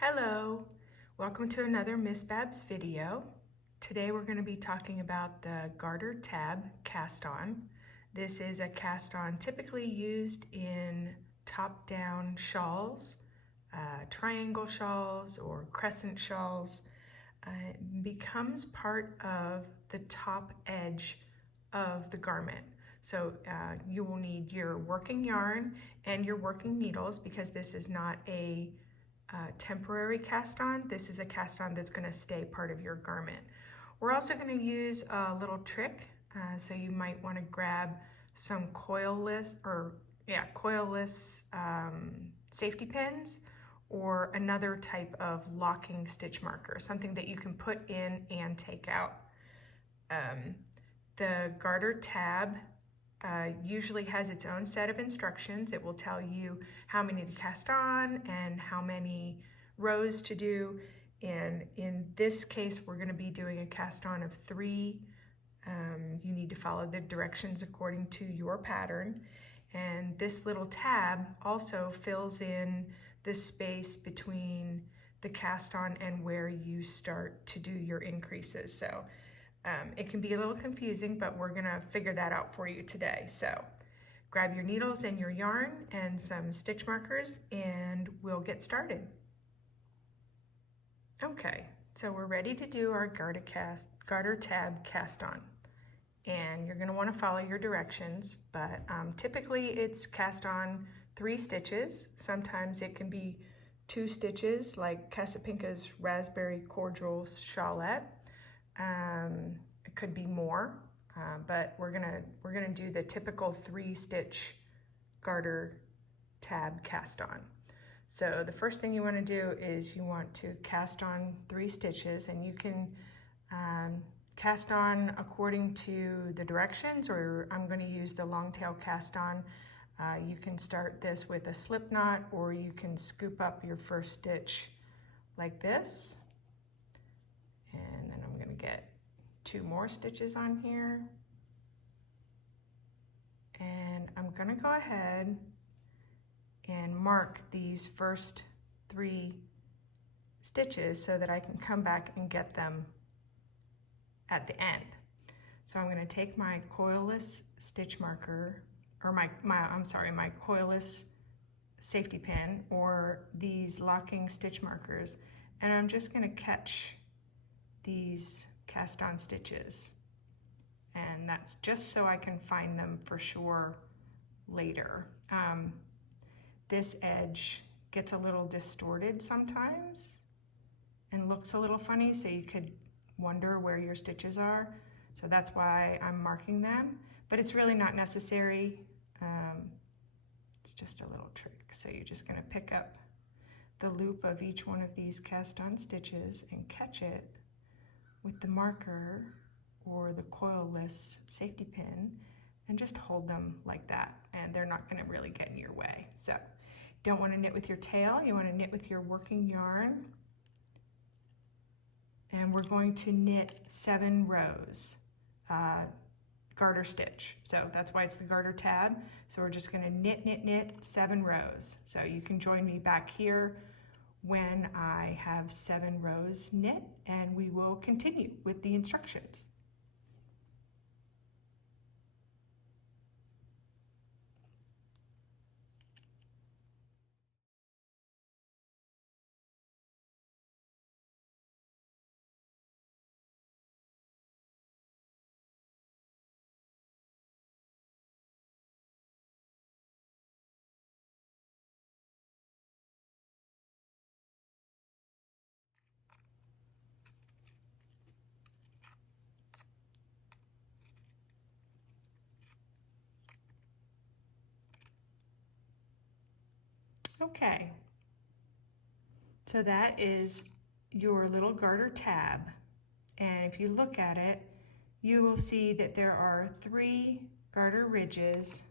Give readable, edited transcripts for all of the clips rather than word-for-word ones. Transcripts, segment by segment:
Hello, welcome to another Miss Babs video. Today we're going to be talking about the Garter Tab Cast On. This is a cast on typically used in top-down shawls, triangle shawls or crescent shawls. It becomes part of the top edge of the garment. So you will need your working yarn and your working needles because this is not a temporary cast on. This is a cast on that's going to stay part of your garment. We're also going to use a little trick. So you might want to grab some coilless safety pins or another type of locking stitch marker, something that you can put in and take out. The Garter Tab usually has its own set of instructions. It will tell you how many to cast on and how many rows to do. And in this case, we're going to be doing a cast on of 3. You need to follow the directions according to your pattern. And this little tab also fills in the space between the cast on and where you start to do your increases. So it can be a little confusing, but we're gonna figure that out for you today. So grab your needles and your yarn and some stitch markers and we'll get started. Okay, so we're ready to do our Garter Tab Cast On. And you're gonna wanna follow your directions, but typically it's cast on 3 stitches. Sometimes it can be 2 stitches like Casapinka's Raspberry Cordial Shawlette. It could be more, but we're gonna do the typical 3-stitch Garter Tab Cast On. So the first thing you want to do is you want to cast on 3 stitches, and you can cast on according to the directions, or I'm going to use the long tail cast on. You can start this with a slip knot, or you can scoop up your first stitch like this. And then I'm going to get 2 more stitches on here. And I'm going to go ahead and mark these first 3 stitches so that I can come back and get them at the end. So I'm going to take my coilless stitch marker, or my coilless safety pin, or these locking stitch markers, and I'm just going to catch these cast on stitches, and that's just so I can find them for sure later. This edge gets a little distorted sometimes and looks a little funny, so you could wonder where your stitches are. So that's why I'm marking them, but it's really not necessary. It's just a little trick. So you're just going to pick up the loop of each one of these cast on stitches and catch it with the marker or the coilless safety pin and just hold them like that, and they're not going to really get in your way. So you don't want to knit with your tail, you want to knit with your working yarn. And we're going to knit 7 rows garter stitch. So that's why it's the garter tab. So we're just going to knit, knit, knit 7 rows. So you can join me back here when I have 7 rows knit, and we will continue with the instructions. Okay, so that is your little garter tab, and if you look at it, you will see that there are 3 garter ridges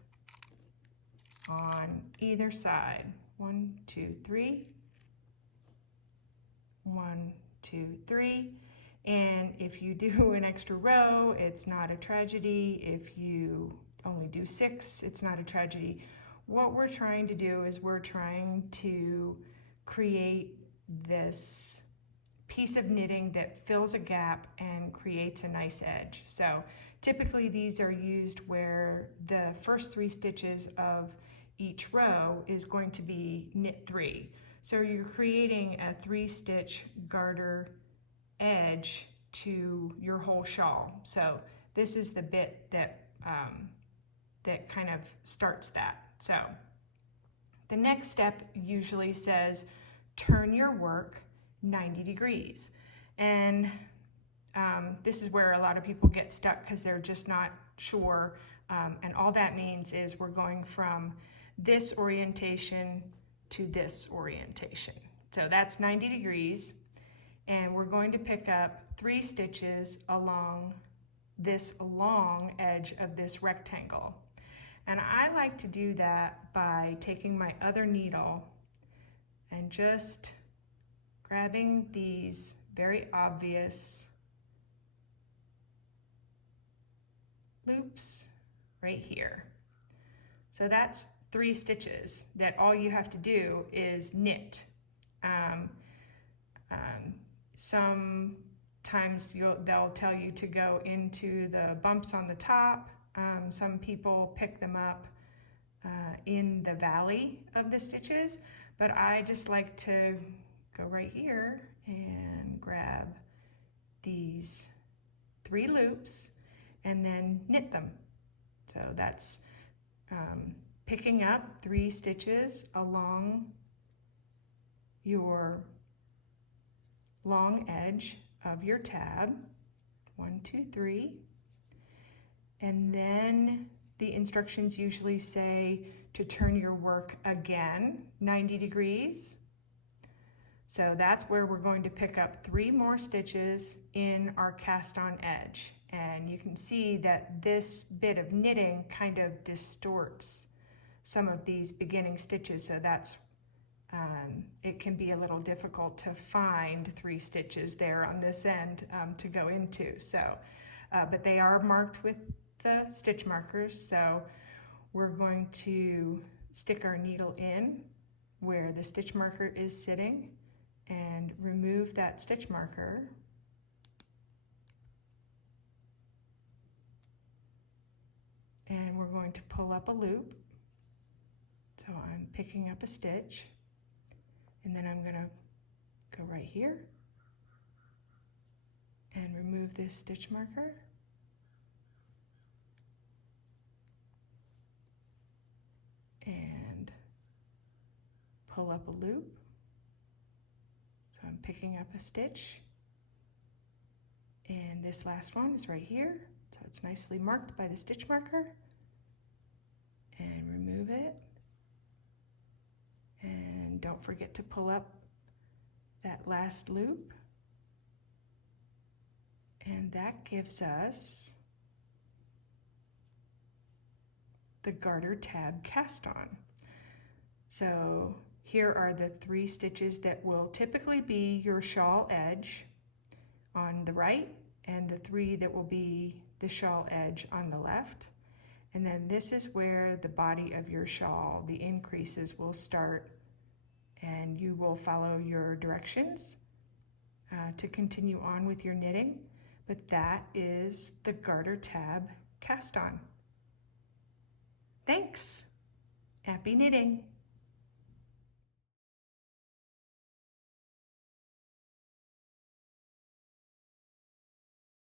on either side. 1, 2, 3. 1, 2, 3. And if you do an extra row, it's not a tragedy. If you only do 6, it's not a tragedy. What we're trying to do is we're trying to create this piece of knitting that fills a gap and creates a nice edge. So typically these are used where the first 3 stitches of each row is going to be knit 3. So you're creating a 3-stitch garter edge to your whole shawl. So this is the bit that that kind of starts that. So the next step usually says turn your work 90 degrees. And this is where a lot of people get stuck because they're just not sure. And all that means is we're going from this orientation to this orientation. So that's 90 degrees. And we're going to pick up 3 stitches along this long edge of this rectangle. And I like to do that by taking my other needle and just grabbing these very obvious loops right here. So that's 3 stitches that all you have to do is knit. Sometimes they'll tell you to go into the bumps on the top. Some people pick them up in the valley of the stitches, but I just like to go right here and grab these 3 loops and then knit them. So that's picking up 3 stitches along your long edge of your tab. 1, 2, 3. And then the instructions usually say to turn your work again 90 degrees. So that's where we're going to pick up 3 more stitches in our cast on edge. And you can see that this bit of knitting kind of distorts some of these beginning stitches, so that's it can be a little difficult to find 3 stitches there on this end to go into. So, but they are marked with the stitch markers, so we're going to stick our needle in where the stitch marker is sitting and remove that stitch marker. And we're going to pull up a loop. So I'm picking up a stitch, and then I'm going to go right here and remove this stitch marker. And pull up a loop. So I'm picking up a stitch, and this last one is right here. So it's nicely marked by the stitch marker, and remove it. And don't forget to pull up that last loop. And that gives us the Garter Tab Cast On. So here are the 3 stitches that will typically be your shawl edge on the right, and the 3 that will be the shawl edge on the left. And then this is where the body of your shawl, the increases, will start, and you will follow your directions to continue on with your knitting. But that is the Garter Tab Cast On. Thanks. Happy knitting.